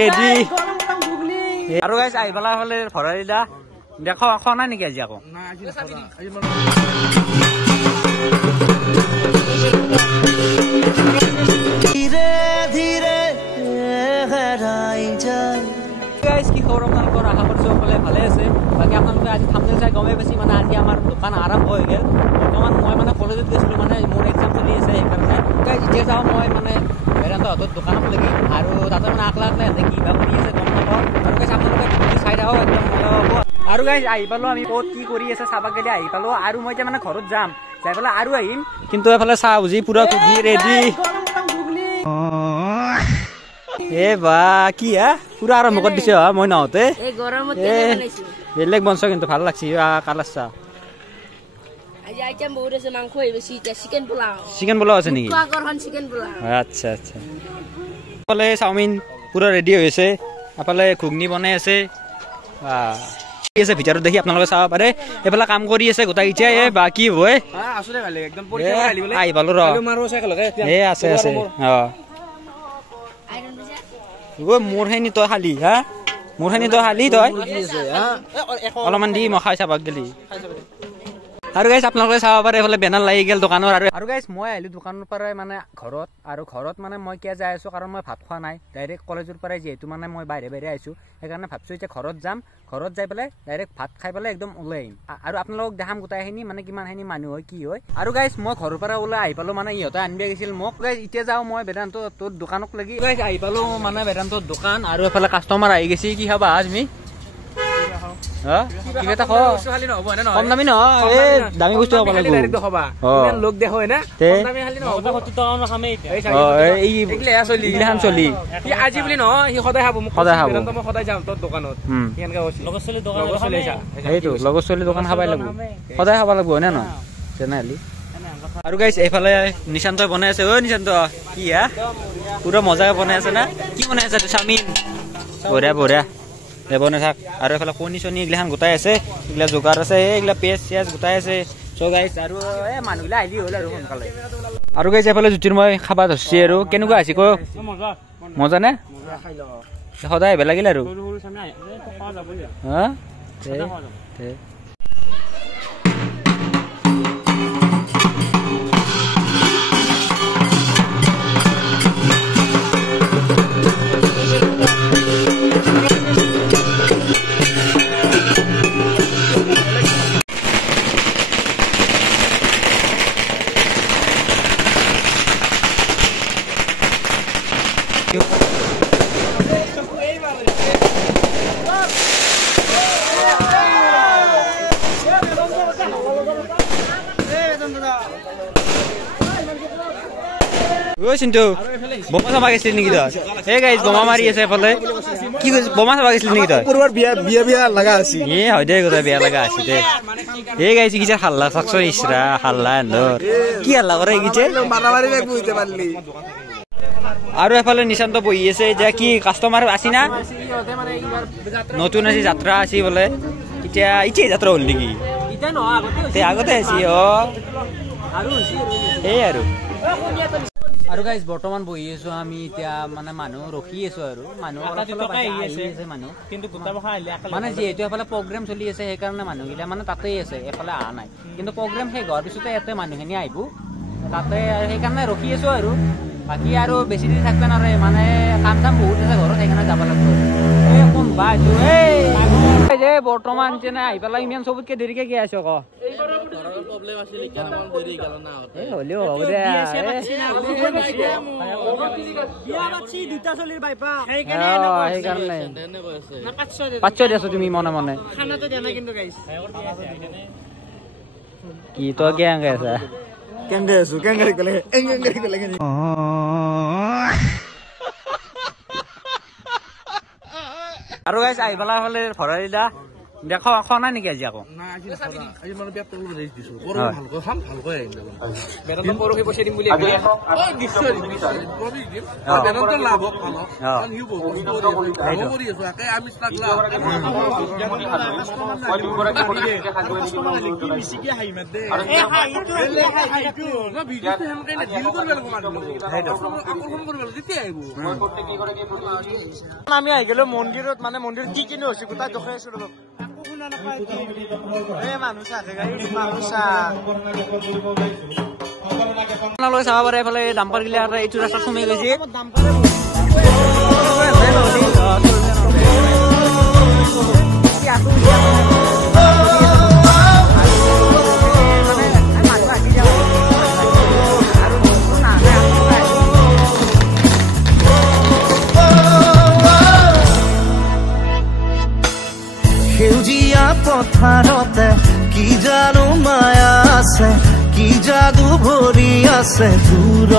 ready আৰু গাইছ আহি পেলাই হ'লে ভৰাই দিলা দেখো খোৱা নাই নেকি আজি আকৌ ধীৰে ধীৰে হেৰাই যায় গাইছ কি খবৰ আপোনালোকৰ আশা কৰিছোঁ সকলোৱে ভালে আছে বাকী আপোনালোকে আজি থাম্বনেইল চাই গমেই পাইছে মানে আজি আমাৰ দোকান আৰম্ভ হৈ গ'ল বৰ্তমান মই মানে কলেজত গৈছিলোঁ মানে মোৰ এক্সাম চলি আছে সেইকাৰণে গাইছ এতিয়া যাওঁ মই মানে বেদান্তহঁতৰ দোকানত লাগি আৰু তাতে মানে আকলা সিহঁতে কিবা কৰি আছে গম নাপাওঁ আৰু গাইছ আপোনালোকে চাই থাকক একদম মজা হ'ব আৰু গাইছ আহি পালোঁ আমি ক'ত কি কৰি আছে চাব গ'লে আহি পালোঁ আৰু মই এতিয়া মানে ঘৰত যাম যাই পেলাই আৰু আহিম কিন্তু এফালে চাহ উজি পুৰা ঘুগনি ৰেডি এ বা কি পুৰা আৰম্ভ কৰি দিছে মই নহওঁতে বেলেগ বনছ কিন্তু ভাল লাগছে কালাৰ চাহ চিকেন পোলাও আছে নেকি আচ্ছা আচ্ছা এফালে চাওমিন পুৰা ৰেডি হৈ আছে এফালে ঘুগনি বনাই আছে ভিতৰত দেখি আপোনালোকে চাব পাৰে এইফালে কাম কৰি আছে গোটাই ইচ্ছাই বা কি হয় আহি পালো ৰ আছে আছে মোৰ খিনি তই খালি হা মোৰ খিনি তই খালি তই অলপমান দি মই খাই চাবাক গেলি আৰু গাইছ আপোনালোকে চাব পাৰে এইফালে বেনাৰ লাগি গ'ল দোকানৰ আৰু গাইছ মই আহিলোঁ দোকানৰ পৰাই মানে ঘৰত আৰু ঘৰত মানে মই কিয় যাই আছোঁ কাৰণ মই ভাত খোৱা নাই ডাইৰেক্ট কলেজৰ পৰাই যিহেতু মানে মই বাহিৰে বাহিৰে আহিছোঁ সেইকাৰণে ভাবছোঁ এতিয়া ঘৰত যাম ঘৰত যাই পেলাই ডাইৰেক্ট ভাত খাই পেলাই একদম ওলাই আহিম আৰু আপোনালোকক দেখাম গোটাইখিনি মানে কিমানখিনি মানুহ হয় কি হয় আৰু গাইছ মই ঘৰৰ পৰা ওলাই আহি পালোঁ মানে ইহঁতে আনিব গৈছিল মোক গাইছ এতিয়া যাওঁ মই বেদান্ত তোৰ দোকানক লাগি গাইছ আহি পালোঁ মানে বেদান্তৰ দোকান আৰু এফালে কাষ্টমাৰ আহি গৈছে কি খাবা তুমি কম দামী নহয় দামী বস্তু খাব লাগিব চলি আজি বুলি নহয় সি সদায় খাব সদায় খাব সদায় যাম তোৰ দোকানত সেইটো লগৰ ছোৱালী দোকান খাবাই লাগিব সদায় খাব লাগিব হয় নে নহয় তেনেহ'লে আৰু গাইছ এইফালে নিশান্তই বনাই আছে অ' নিশান্ত কি পুৰা মজাকে বনাই আছে না কি বনাই আছে চাওমিন বঢ়িয়া বঢ়িয়া বনাই থাক আৰু এইফালে কণী চনি এইগিলাখান গোটাই আছে এইগিলা যোগাৰ আছে এইগিলা পেঁয়াজ চিয়াজ গোটাই আছে চ' গাইছ আৰু এই মানুহবিলাক আহিলি হ'ল আৰু সোনকালে আৰু গাইছ এইফালে জুতিৰ মই খাব ধৰিছে আৰু কেনেকুৱা হৈছে কৈ মজা নে সদায় আহিব লাগিল আৰু চিন্তু বোমা চাবা গৈছিলি নেকি তই এই গাইছ বোমা মাৰি আছে এফালে কি বোমা চাবা গৈছিলি নেকি তই বিয়া লগা আছে হয় দে গোটেই বিয়া লগা আছে দে এই গাইছ কি হাল্লা চাকছ ইচৰা হাল্লা এন্দৰ কি হাল্লা কৰে এইগিছে আৰু এফালে নিশান্ত বহি আছে যে কি কাষ্টমাৰ আছি না নতুন আজি যাত্ৰা আছে বোলে এতিয়া ইচ্ছাই যাত্ৰা হ'ল নেকি আগতে আছি এই আৰু গাইছ বৰ্তমান বহি আছো আমি এতিয়া মানে মানুহ ৰখি আছো আৰু মানুহ মানে যিহেতু এফালে প্ৰগ্ৰেম চলি আছে সেইকাৰণে মানুহগিলা মানে তাতেই আছে এফালে অহা নাই কিন্তু প্ৰগ্ৰেম শেষ হোৱাৰ পিছতে ইয়াতে মানুহখিনি আহিব তাতে সেইকাৰণে ৰখি আছো আৰু বাকী আৰু বেছি দিন থাকিব নোৱাৰে মানে কাম চাম বহুত আছে ঘৰত সেইকাৰণে যাব লাগিব বৰ্তমান যেনে আহি পেলাই ইমান চবতকে দেৰিকে কি আছো আকৌ হ'লেও হ'ব দে সেইকাৰণে পাঁচশ দি আছো তুমি মনে মনে কি তই কেংকে আছা কেংকে আছো কেংকে আৰু গাইছ আহি পেলাই হ'লে ভৰাই দিলা দেখো খনা নেকি আজি আকৌ আমি আহি গেলো মন্দিৰত মানে মন্দিৰ কি কিনো হৈছে গোটাই দেখাই আছো ৰব চাব পাৰে এইফালে ডাম্পাৰ গিলা এইটো ৰাস্তা সোমাই গৈছে সেউজীয়া পথাৰতে কি জানো মায়া আছে কি যাদু ভৰি আছে দূৰ